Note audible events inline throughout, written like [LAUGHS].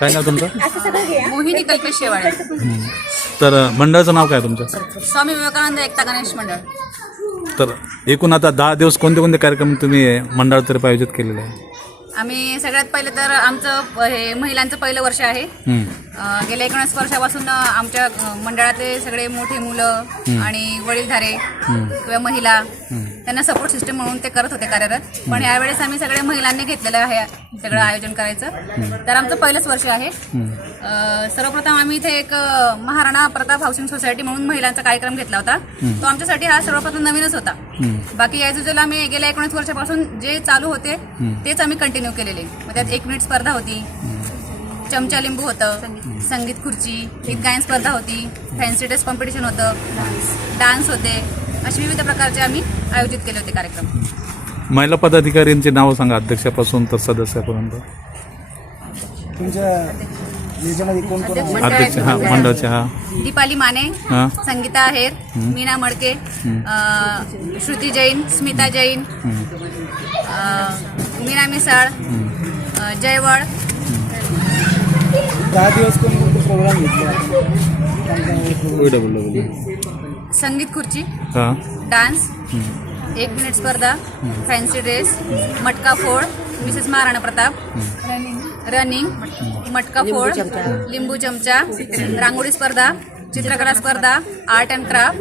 काय नाव तुमचं? मोहिनी कल्पेश शेवाळे. तर मंडळाचं नाव काय तुमचं? स्वामी विवेकानंद एकता गणेश मंडळ. तर एकूण आता दहा दिवस कोणते कोणते कार्यक्रम तुम्ही मंडळातर्फे आयोजित केलेले आहे? आम्ही सगळ्यात पहिले तर आमचं प- हे महिलांचं पहिलं वर्ष आहे. हं. गेल्या एकोणीस वर्षापासून आमच्या मंडळातले सगळे मोठे मुलं आणि वडीलधारे किंवा महिला त्यांना सपोर्ट सिस्टम म्हणून ते करत होते कार्यरत. पण यावेळेस आम्ही सगळ्या महिलांनी घेतलेलं आहे सगळं आयोजन करायचं. तर आमचं पहिलंच वर्ष आहे. सर्वप्रथम आम्ही इथे एक महाराणा प्रताप हाऊसिंग सोसायटी म्हणून महिलांचा कार्यक्रम घेतला होता. तो आमच्यासाठी हा सर्वप्रथम नवीनच होता. बाकी या युजल आम्ही गेल्या एकोणीस वर्षापासून जे चालू होते तेच आम्ही कंटिन्यू केलेले. मग त्यात एक मिनिट स्पर्धा होती. चमचा लिंबू होतं. संगीत खुर्ची गीत गायन स्पर्धा होती फॅन्सी ड्रेस कॉम्पिटिशन होतं डान्स होते असे विविध प्रकारचे आम्ही आयोजित केले होते कार्यक्रम. महिला पदाधिकाऱ्यांची नावं सांगा अध्यक्षापासून तर सदस्यापर्यंत. तुमच्या याच्यामध्ये कोण कोण आहे? अध्यक्ष हा मंडळाचे हा. दीपाली माने हा. संगीता आहेर मीना मडके अं, श्रुती जैन स्मिता जैन अं, मीना मिसाळ अं, जयवळ दहा दिवस कोण कोणते प्रोग्राम घेतले. संगीत खुर्ची हा. डान्स एक मिनिट स्पर्धा फॅन्सी ड्रेस मटका फोड मिसेस महाराणा प्रताप रनिंग मटका फोड लिंबू चमचा रांगोळी स्पर्धा चित्रकला स्पर्धा आर्ट अँड क्राफ्ट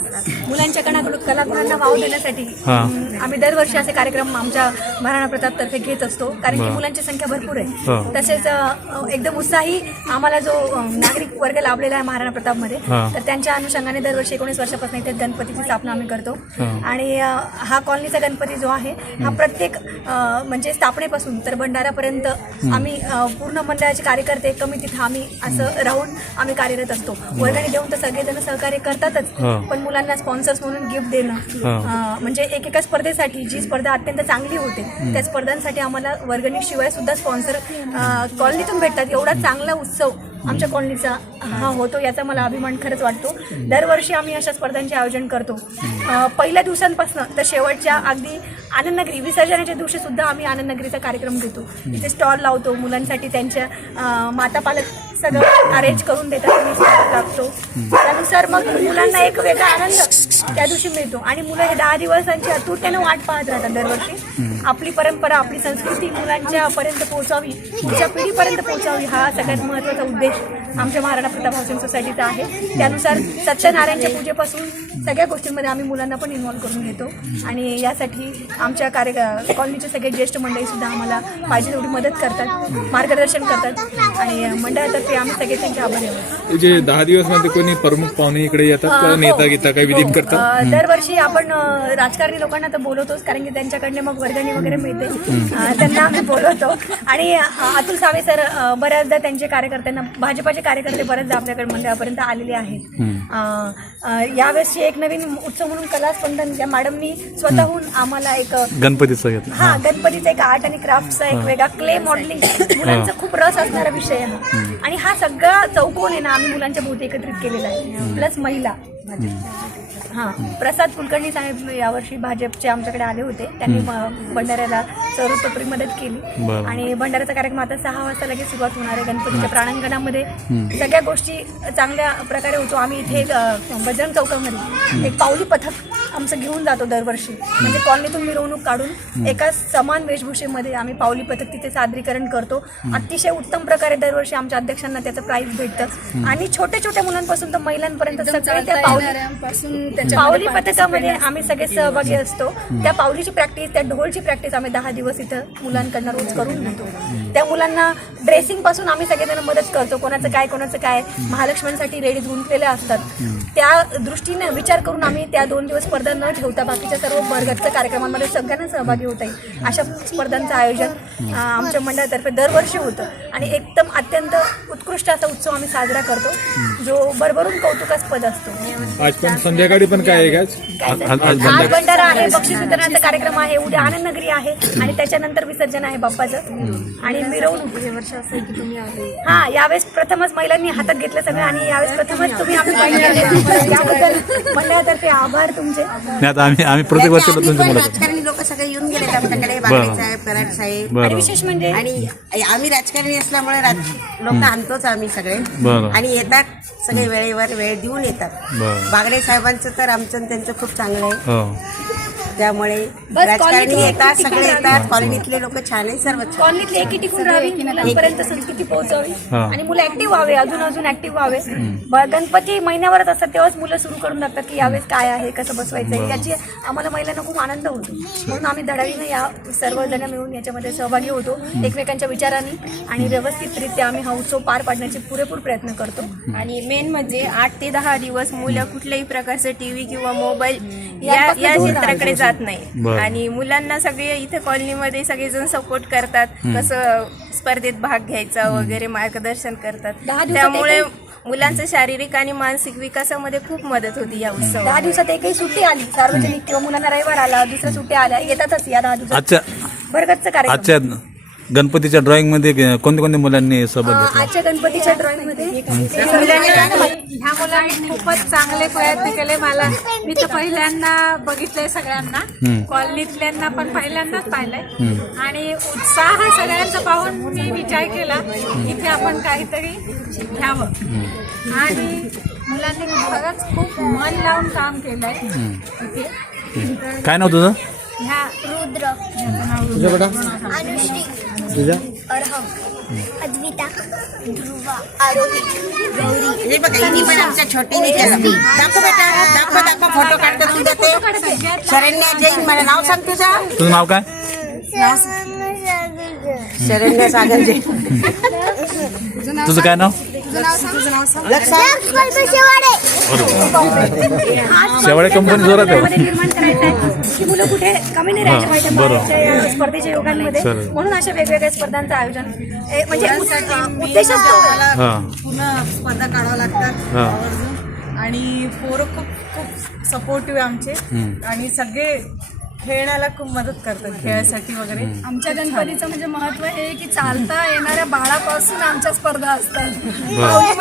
मुलांच्या कणाकडून कलागुणांना वाव देण्यासाठी हा. आम्ही दरवर्षी असे कार्यक्रम आमच्या महाराणा प्रताप तर्फे घेत असतो कारण की. मुलांची संख्या भरपूर हा. आहे तसेच अं, एकदम उत्साही आम्हाला जो नागरिक वर्ग लाभलेला आहे महाराणा प्रतापमध्ये हा. तर त्यांच्या अनुषंगाने दरवर्षी एकोणीस वर्षापासून इथे गणपतीची स्थापना आम्ही करतो हा. आणि हा कॉलनीचा गणपती जो आहे हा प्रत्येक म्हणजे स्थापनेपासून तर भंडारापर्यंत आम्ही पूर्ण मंडळाचे कार्यकर्ते कमी तिथं आम्ही असं राहून आम्ही कार्यरत असतो वर्गणी देऊन तर सगळेजण सहकार्य करतातच हा. पण मुलांना स्पॉन्सर्स म्हणून गिफ्ट देणं. म्हणजे एकेका स्पर्धेसाठी जी स्पर्धा अत्यंत चांगली होते त्या स्पर्धांसाठी आम्हाला वर्गणीशिवाय सुद्धा स्पॉन्सर कॉलनीतून भेटतात. एवढा चांगला उत्सव आमच्या कॉलनीचा हा होतो याचा मला अभिमान खरंच वाटतो. दरवर्षी आम्ही अशा स्पर्धांचे आयोजन करतो. पहिल्या दिवसांपासून तर शेवटच्या अगदी आनंदनगरी विसर्जनाच्या दिवशी सुद्धा आम्ही आनंदनगरीचा कार्यक्रम घेतो. तिथे स्टॉल लावतो मुलांसाठी त्यांच्या माता पालक सगळं अरेंज करून देतात आम्ही लागतो. त्यानुसार मग मुलांना एक वेगळा आनंद त्या दिवशी मिळतो. आणि मुलं हे दहा दिवसांची अतुरतेनं वाट पाहत राहतात दरवर्षी. आपली परंपरा आपली संस्कृती मुलांच्या पर्यंत पोहोचावी पुढच्या पिढीपर्यंत पोहोचावी हा सगळ्यात महत्त्वाचा उद्देश आमच्या महाराणा प्रताप हाऊसिंग सोसायटीचा आहे. त्यानुसार सत्यनारायणच्या पूजेपासून सगळ्या गोष्टींमध्ये आम्ही मुलांना पण इन्व्हॉल्व करून घेतो. आणि यासाठी आमच्या कार्य कॉलनीचे सगळे ज्येष्ठ मंडळी सुद्धा आम्हाला पाहिजे तेवढी मदत करतात मार्गदर्शन करतात. आणि मंडळातर्फे आम्ही सगळे त्यांचे आभारी आहोत. जे दहा दिवसमध्ये कोणी प्रमुख पाहुणे इकडे येतात का हो. नेता गीता काही विधी. करतात? अ, दरवर्षी आपण अ, राजकारणी लोकांना तर बोलवतोच कारण की त्यांच्याकडनं मग वर्गणी वगैरे मिळते. अ, त्यांना आम्ही बोलवतो. आणि अ, अतुल सावे सर अ, बऱ्याचदा त्यांचे कार्यकर्त्यांना भाजपाचे कार्यकर्ते बऱ्याचदा आपल्याकडे मंडळापर्यंत आलेले आहेत. अ, अ, यावेळेसची एक नवीन उत्सव म्हणून कला स्पंदन या मॅडमनी स्वतःहून आम्हाला एक अ, गणपतीचं घेतलं. हा गणपतीचा एक आर्ट आणि क्राफ्टचा एक वेगळा क्ले मॉडेलिंग मुलांचा खूप रस असणारा विषय आहे हा. आणि हा सगळा चौकोन आहे ना आम्ही मुलांच्या भोवती एकत्रित केलेला आहे. प्लस महिला. हा प्रसाद कुलकर्णी साहेब यावर्षी भाजपचे आमच्याकडे आले होते. त्यांनी म- भंडाऱ्याला सर्वतोपरी मदत केली. बरं. आणि भंडाऱ्याचा कार्यक्रम आता सहा वाजता लगेच सुरुवात होणार आहे. गणपतीच्या प्रांगणामध्ये सगळ्या गोष्टी चांगल्या प्रकारे होतो. आम्ही इथे अ, बजरंग चौकामध्ये एक पावली पथक आमचं घेऊन जातो दरवर्षी. म्हणजे कॉलनीतून मिरवणूक काढून एका समान वेशभूषेमध्ये आम्ही पावली पथक तिथे सादरीकरण करतो. अतिशय उत्तम प्रकारे दरवर्षी आमच्या अध्यक्षांना त्याचं प्राईज भेटतं. आणि छोट्या छोट्या मुलांपासून तर महिलांपर्यंत सगळे त्या पावली पावली पथकामध्ये आम्ही सगळे सहभागी असतो. त्या पावलीची प्रॅक्टिस त्या ढोलची प्रॅक्टिस आम्ही दहा दिवस इथं मुलांकडनं रोज करून घेतो. त्या मुलांना ड्रेसिंगपासून आम्ही सगळेजण मदत करतो. कोणाचं काय कोणाचं काय. महालक्ष्मींसाठी रेडीज गुंतलेल्या असतात. त्या दृष्टीने विचार करून आम्ही त्या दोन दिवस स्पर्धा न ठेवता बाकीच्या सर्व वर्गाच्या कार्यक्रमांमध्ये सगळ्यांना सहभागी होता येईल अशा स्पर्धांचं आयोजन आमच्या मंडळातर्फे दरवर्षी होतं. आणि एकदम अत्यंत उत्कृष्ट असा उत्सव आम्ही साजरा करतो. जो भरभरून कौतुकास्पद असतो. आज पण संध्याकाळी पण पण काय आहे का? आज- आज- आज आज भंडारा भंडारा आहे बक्षीस वितरणाचा कार्यक्रम आहे. उद्या आनंद नगरी आहे आणि त्याच्यानंतर विसर्जन आहे बाप्पाचं. आणि मिरवणूक. हे वर्ष असं की तुम्ही आहे हा यावेळेस प्रथमच महिलांनी हातात घेतलं सगळं आणि यावेळेस प्रथमच तुम्ही आम्ही [LAUGHS] पाहिजे त्याबद्दल मंडळातर्फे आभार तुमचे. नाही आता आम्ही आम्ही प्रत्येक वर्षी आम्ही तुमच्या पण मुलाखत राजकारणी लोक सगळे येऊन गेले आमच्याकडे बागडे साहेब कराड साहेब. आणि बरं विशेष म्हणजे? आणि आम्ही राजकारणी असल्यामुळे लोक आणतोच आम्ही सगळे. बरं. आणि येतात सगळे वेळेवर वेळ देऊन येतात. बरं. बागडे साहेबांचं तर आमचं आणि त्यांचं खूप चांगलं आहे. हो. त्यामुळे बस राजकारणी कॉलनीतले येतात सगळे येतात कॉलनीतले लोक छान आहे सर्व छान. कॉलनीतली एकी टिकून राहावी मुलांपर्यंत संस्कृती पोहोचावी. हा. आणि मुलं ऍक्टिव्ह व्हावे अजून अजून ऍक्टिव्ह व्हावे. गणपती महिन्यावरच असतात तेव्हाच मुलं सुरू करून टाकतात की यावेळेस काय आहे कसं बसवायचं याची आम्हाला महिलांना खूप आनंद होतो. म्हणून आम्ही धडाडीनं या सर्वजण मिळून याच्यामध्ये सहभागी होतो एकमेकांच्या विचारांनी आणि व्यवस्थितरित्या आम्ही हा उत्सव पार पाडण्याचे पुरेपूर प्रयत्न करतो. आणि मेन म्हणजे आठ ते दहा दिवस मुलं कुठल्याही प्रकारचे टीव्ही किंवा मोबाईल या क्षेत्राकडे जात नाही. बरं. आणि मुलांना सगळे इथे कॉलनीमध्ये सगळेजण सपोर्ट करतात. कसं स्पर्धेत भाग घ्यायचा वगैरे मार्गदर्शन करतात. दहा दिवसात त्यामुळे मुलांच्या शारीरिक आणि मानसिक विकासामध्ये खूप मदत होती या दहा उत्सवात दिवसात एकही सुट्टी आली. सार्वजनिक किंवा मुलांना रविवार आला दुसऱ्या सुट्ट्या आल्या येतातच या दहा दिवसात. आजच्या कार्यक्रम. आजच्या गणपतीच्या ड्रॉइंगमध्ये कोणत्या कोणत्या मुलांनी सहभाग घेतला? आजच्या गणपतीच्या ड्रॉइंगमध्ये ह्या मुलांनी खूपच चांगले प्रयत्न केले. मला मी तर पहिल्यांदा बघितलंय सगळ्यांना. कॉलनीतल्यांना पण पहिल्यांदाच पाहिलंय. आणि उत्साह सगळ्यांचा पाहून मी विचार केला इथे आपण काहीतरी घ्यावं आणि मुलांनी खरंच खूप मन लावून काम केलंय काय नाव तुझं? ह्या रुद्र. तुझ्या बेटा? अनुश्री. तुझ्या? अर्हम. अद्विता. ध्रुवा. आरोही. गौरी. हे बघा हिने पण आमच्या छोटीने केलं. दाखव बेटा दाखव दाखव. फोटो काढतो तुझं ते शरण्या जैन मला नाव सांग तुझं. तुझं नाव काय? शरण्या सागर जैन. तुझं काय नाव? शेवाळे कंपनी जोरात आहे. मध्ये निर्माण करायचं आहे. की मुलं कुठे कमी नाही राहायचे पाहिजे. बाहेरच्या स्पर्धेच्या योगांमध्ये. म्हणून अशा वेगवेगळ्या स्पर्धांचं आयोजन. ए, म्हणजे उद्देश असतो. हा. पुन्हा स्पर्धा काढाव्या लागतात हा. आवर्जून. आणि पोरं खूप खूप सपोर्टिव्ह आमचे. आणि सगळे खेळण्याला खूप मदत करतात खेळासाठी वगैरे. आमच्या गणपतीचं म्हणजे महत्त्व हे की चालता येणाऱ्या बाळापासून आमच्या स्पर्धा असतात.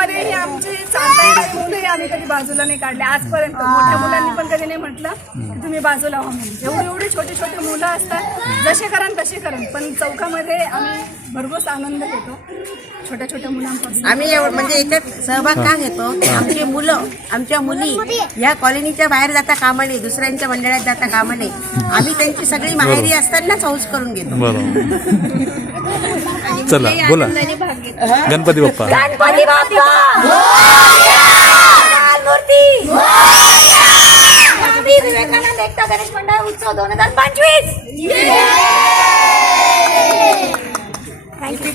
ही आमची चालता येणारी मुलंही आम्ही कधी बाजूला नाही काढले आजपर्यंत मोठ्या मुलांनी पण कधी नाही म्हटलं की तुम्ही बाजूला व्हा म्हणून. एवढी एवढी छोटे छोटे मुलं असतात. जसे करण तसे करण. पण चौकामध्ये आम्ही भरघोस आनंद घेतो. छोट्या छोट्या मुलांपासून. आम्ही म्हणजे याच्यात सहभाग का घेतो? की आमची मुलं आमच्या मुली या कॉलनीच्या बाहेर जाता कामा नये दुसऱ्यांच्या मंडळात जाता कामा नये. आम्ही त्यांची सगळी माहेरी असतानाच हौस करून घेतो. बरोबर. चला बोला. गणपती बाप्पा. गणपती बाप्पा! मूर्ती! स्वामी विवेकानंद एकता गणेश मंडळ उत्सव दोन हजार पंचवीस! थँक्यू